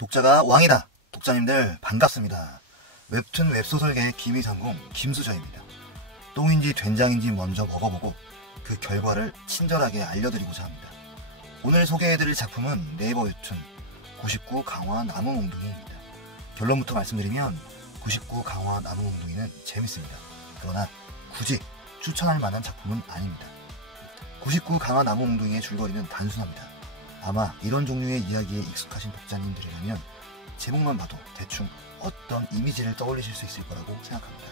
독자가 왕이다. 독자님들 반갑습니다. 웹툰 웹소설계의 기미상공 김수저입니다. 똥인지 된장인지 먼저 먹어보고 그 결과를 친절하게 알려드리고자 합니다. 오늘 소개해드릴 작품은 네이버 웹툰 99 강화 나무몽둥이입니다. 결론부터 말씀드리면 99 강화 나무몽둥이는 재밌습니다. 그러나 굳이 추천할 만한 작품은 아닙니다. 99 강화 나무몽둥이의 줄거리는 단순합니다. 아마 이런 종류의 이야기에 익숙하신 독자님들이라면 제목만 봐도 대충 어떤 이미지를 떠올리실 수 있을 거라고 생각합니다.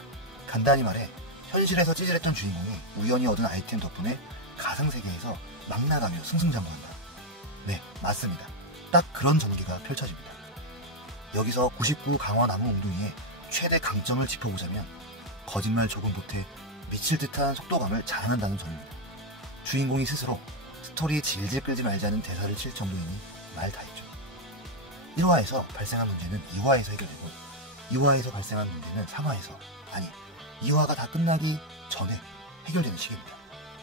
간단히 말해 현실에서 찌질했던 주인공이 우연히 얻은 아이템 덕분에 가상세계에서 막 나가며 승승장구한다. 네, 맞습니다. 딱 그런 전개가 펼쳐집니다. 여기서 99 강화 나무몽둥이의 최대 강점을 짚어보자면 거짓말 조금 못해 미칠 듯한 속도감을 자랑한다는 점입니다. 주인공이 스스로 스토리 질질 끌지 말자는 대사를 칠 정도이니 말 다 했죠. 1화에서 발생한 문제는 2화에서 해결되고 2화에서 발생한 문제는 3화에서, 아니 2화가 다 끝나기 전에 해결되는 시기입니다.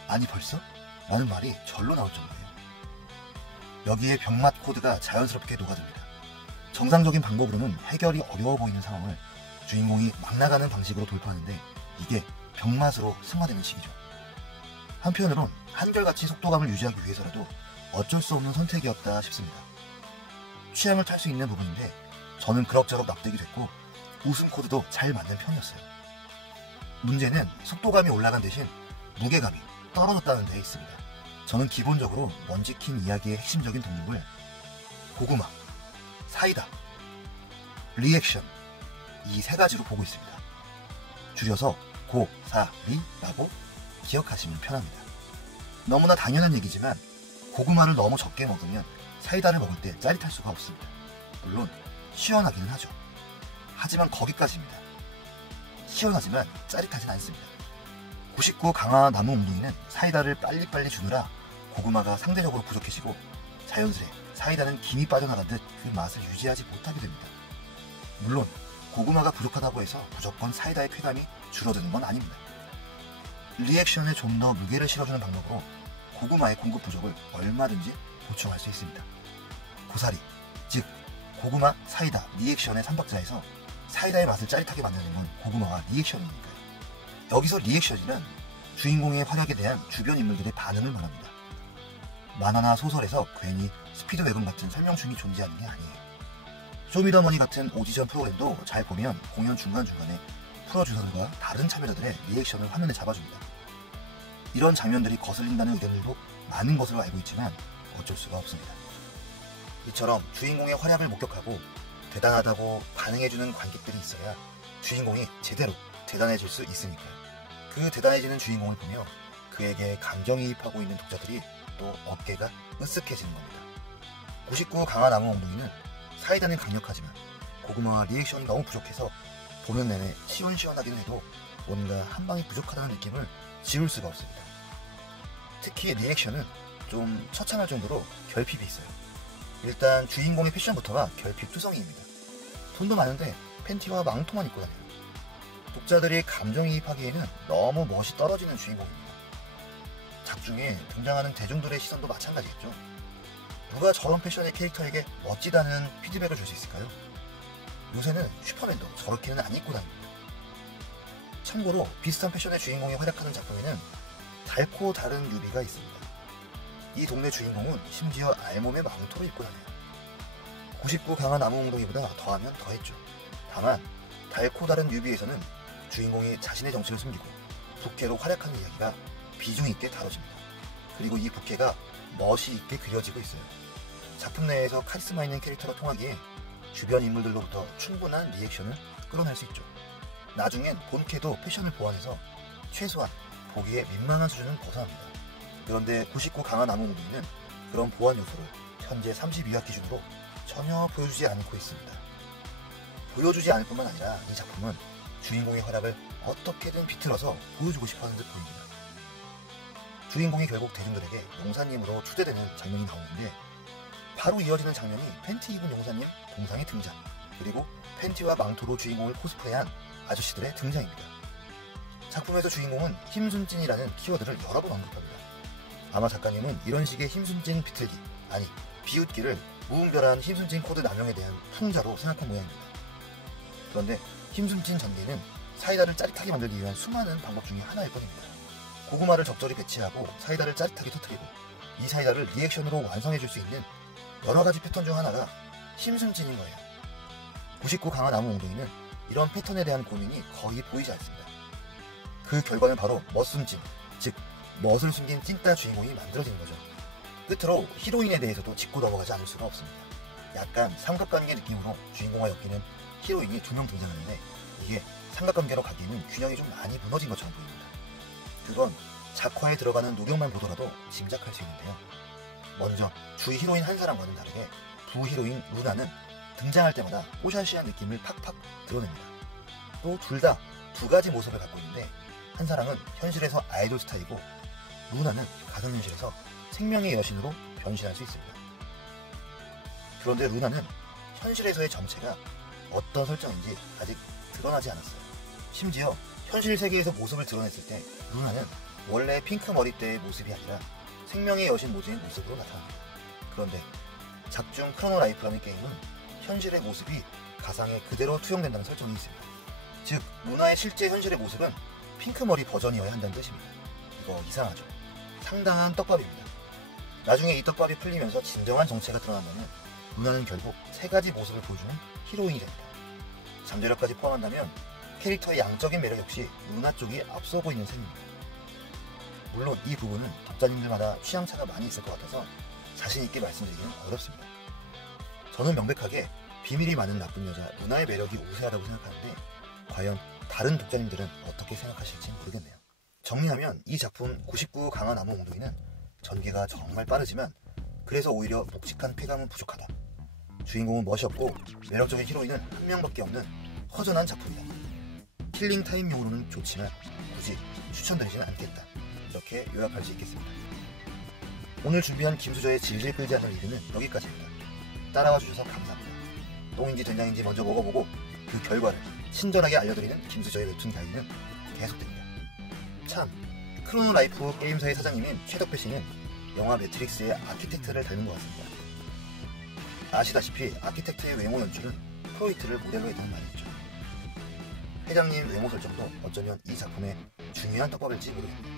아니 벌써? 라는 말이 절로 나올 정도예요. 여기에 병맛 코드가 자연스럽게 녹아듭니다. 정상적인 방법으로는 해결이 어려워 보이는 상황을 주인공이 막 나가는 방식으로 돌파하는데 이게 병맛으로 승화되는 시기죠. 한편으론 한결같이 속도감을 유지하기 위해서라도 어쩔 수 없는 선택이었다 싶습니다. 취향을 탈 수 있는 부분인데 저는 그럭저럭 납득이 됐고 웃음 코드도 잘 맞는 편이었어요. 문제는 속도감이 올라간 대신 무게감이 떨어졌다는 데 있습니다. 저는 기본적으로 먼지킨 이야기의 핵심적인 덕목을 고구마, 사이다, 리액션 이 세 가지로 보고 있습니다. 줄여서 고-사-리-라고 기억하시면 편합니다. 너무나 당연한 얘기지만 고구마를 너무 적게 먹으면 사이다를 먹을 때 짜릿할 수가 없습니다. 물론 시원하기는 하죠. 하지만 거기까지입니다. 시원하지만 짜릿하진 않습니다. 99 강화 나무몽둥이는 사이다를 빨리빨리 주느라 고구마가 상대적으로 부족해지고 자연스레 사이다는 김이 빠져나간 듯 그 맛을 유지하지 못하게 됩니다. 물론 고구마가 부족하다고 해서 무조건 사이다의 쾌감이 줄어드는 건 아닙니다. 리액션에 좀 더 무게를 실어주는 방법으로 고구마의 공급 부족을 얼마든지 보충할 수 있습니다. 고사리, 즉 고구마, 사이다, 리액션의 3박자에서 사이다의 맛을 짜릿하게 만드는 건 고구마와 리액션이니까요. 여기서 리액션이란 주인공의 활약에 대한 주변 인물들의 반응을 말합니다. 만화나 소설에서 괜히 스피드웨건 같은 설명충이 존재하는 게 아니에요. 쇼미더머니 같은 오디션 프로그램도 잘 보면 공연 중간중간에 프로듀서들과 다른 참여자들의 리액션을 화면에 잡아줍니다. 이런 장면들이 거슬린다는 의견들도 많은 것으로 알고 있지만 어쩔 수가 없습니다. 이처럼 주인공의 활약을 목격하고 대단하다고 반응해주는 관객들이 있어야 주인공이 제대로 대단해질 수 있으니까요. 그 대단해지는 주인공을 보며 그에게 감정이입하고 있는 독자들이 또 어깨가 으쓱해지는 겁니다. 99 강화 나무몽둥이는 사이다는 강력하지만 고구마와 리액션이 너무 부족해서 보는 내내 시원시원하기는 해도 뭔가 한 방이 부족하다는 느낌을 지울 수가 없습니다. 특히 리액션은 좀 처참할 정도로 결핍이 있어요. 일단 주인공의 패션부터가 결핍 투성이입니다. 돈도 많은데 팬티와 망토만 입고 다녀요. 독자들이 감정이입하기에는 너무 멋이 떨어지는 주인공입니다. 작중에 등장하는 대중들의 시선도 마찬가지겠죠. 누가 저런 패션의 캐릭터에게 멋지다는 피드백을 줄 수 있을까요? 요새는 슈퍼맨도 저렇게는 안 입고 다닙니다. 참고로 비슷한 패션의 주인공이 활약하는 작품에는 달코 다른 유비가 있습니다. 이 동네 주인공은 심지어 알몸에 망토를 입고 다녀요. 99 강화 나무몽둥이보다 더하면 더했죠. 다만 달코 다른 유비에서는 주인공이 자신의 정체를 숨기고 부캐로 활약하는 이야기가 비중 있게 다뤄집니다. 그리고 이 부캐가 멋이 있게 그려지고 있어요. 작품 내에서 카리스마 있는 캐릭터로 통하기에 주변 인물들로부터 충분한 리액션을 끌어낼 수 있죠. 나중엔 본캐도 패션을 보완해서 최소한 보기에 민망한 수준은 벗어납니다. 그런데 99 강화 나무몽둥이는 그런 보완 요소를 현재 32화 기준으로 전혀 보여주지 않고 있습니다. 보여주지 않을 뿐만 아니라 이 작품은 주인공의 활약을 어떻게든 비틀어서 보여주고 싶어하는 듯 보입니다. 주인공이 결국 대중들에게 용사님으로 추대되는 장면이 나오는데 바로 이어지는 장면이 팬티 입은 용사님 동상의 등장, 그리고 팬티와 망토로 주인공을 코스프레한 아저씨들의 등장입니다. 작품에서 주인공은 힘순진이라는 키워드를 여러 번 언급합니다. 아마 작가님은 이런 식의 힘순진 비틀기, 아니 비웃기를 무분별한 힘순진 코드 남용에 대한 풍자로 생각한 모양입니다. 그런데 힘순진 전개는 사이다를 짜릿하게 만들기 위한 수많은 방법 중에 하나일 뿐입니다. 고구마를 적절히 배치하고 사이다를 짜릿하게 터뜨리고 이 사이다를 리액션으로 완성해줄 수 있는 여러가지 패턴 중 하나가 힘순진인 거예요. 99 강한 나무 몽둥이는 이런 패턴에 대한 고민이 거의 보이지 않습니다. 그 결과는 바로 멋숨진, 즉 멋을 숨긴 찐따 주인공이 만들어지는 거죠. 끝으로 히로인에 대해서도 짚고 넘어가지 않을 수가 없습니다. 약간 삼각관계 느낌으로 주인공과 엮이는 히로인이 2명 등장하는데 이게 삼각관계로 가기에는 균형이 좀 많이 무너진 것처럼 보입니다. 그건 작화에 들어가는 노력만 보더라도 짐작할 수 있는데요. 먼저 주 히로인 한 사람과는 다르게 부히로인 루나는 등장할 때마다 뽀샤시한 느낌을 팍팍 드러냅니다. 또 둘 다 두 가지 모습을 갖고 있는데 한 사람은 현실에서 아이돌 스타이고 루나는 가상현실에서 생명의 여신으로 변신할 수 있습니다. 그런데 루나는 현실에서의 정체가 어떤 설정인지 아직 드러나지 않았어요. 심지어 현실 세계에서 모습을 드러냈을 때 루나는 원래 핑크 머리대의 모습이 아니라 생명의 여신 모드의 모습으로 나타납니다. 그런데 작중 크로노 라이프라는 게임은 현실의 모습이 가상에 그대로 투영된다는 설정이 있습니다. 즉 루나의 실제 현실의 모습은 핑크머리 버전이어야 한다는 뜻입니다. 이거 이상하죠? 상당한 떡밥입니다. 나중에 이 떡밥이 풀리면서 진정한 정체가 드러난다면 루나는 결국 세 가지 모습을 보여주는 히로인이 됩니다. 잠재력까지 포함한다면 캐릭터의 양적인 매력 역시 루나 쪽이 앞서고 있는 셈입니다. 물론 이 부분은 독자님들마다 취향차가 많이 있을 것 같아서 자신있게 말씀드리기는 어렵습니다. 저는 명백하게 비밀이 많은 나쁜 여자 루나의 매력이 우세하다고 생각하는데 과연 다른 독자님들은 어떻게 생각하실지 모르겠네요. 정리하면 이 작품 99 강한 나무 몽둥이는 전개가 정말 빠르지만 그래서 오히려 묵직한 쾌감은 부족하다. 주인공은 멋이 없고 매력적인 히로인은 한 명밖에 없는 허전한 작품이다. 킬링 타임용으로는 좋지만 굳이 추천드리지는 않겠다. 이렇게 요약할 수 있겠습니다. 오늘 준비한 김수저의 질질 끌지 않는 리뷰는 여기까지입니다. 따라와 주셔서 감사합니다. 똥인지 된장인지 먼저 먹어보고 그 결과를 친절하게 알려드리는 김수저의 웹툰 가이드는 계속됩니다. 참, 크로노 라이프 게임사의 사장님인 최덕배 씨는 영화 매트릭스의 아키텍트를 닮은 것 같습니다. 아시다시피 아키텍트의 외모 연출은 프로이트를 모델로 했다는 말이 있죠. 회장님 외모 설정도 어쩌면 이 작품의 중요한 떡밥일지 모르겠네요.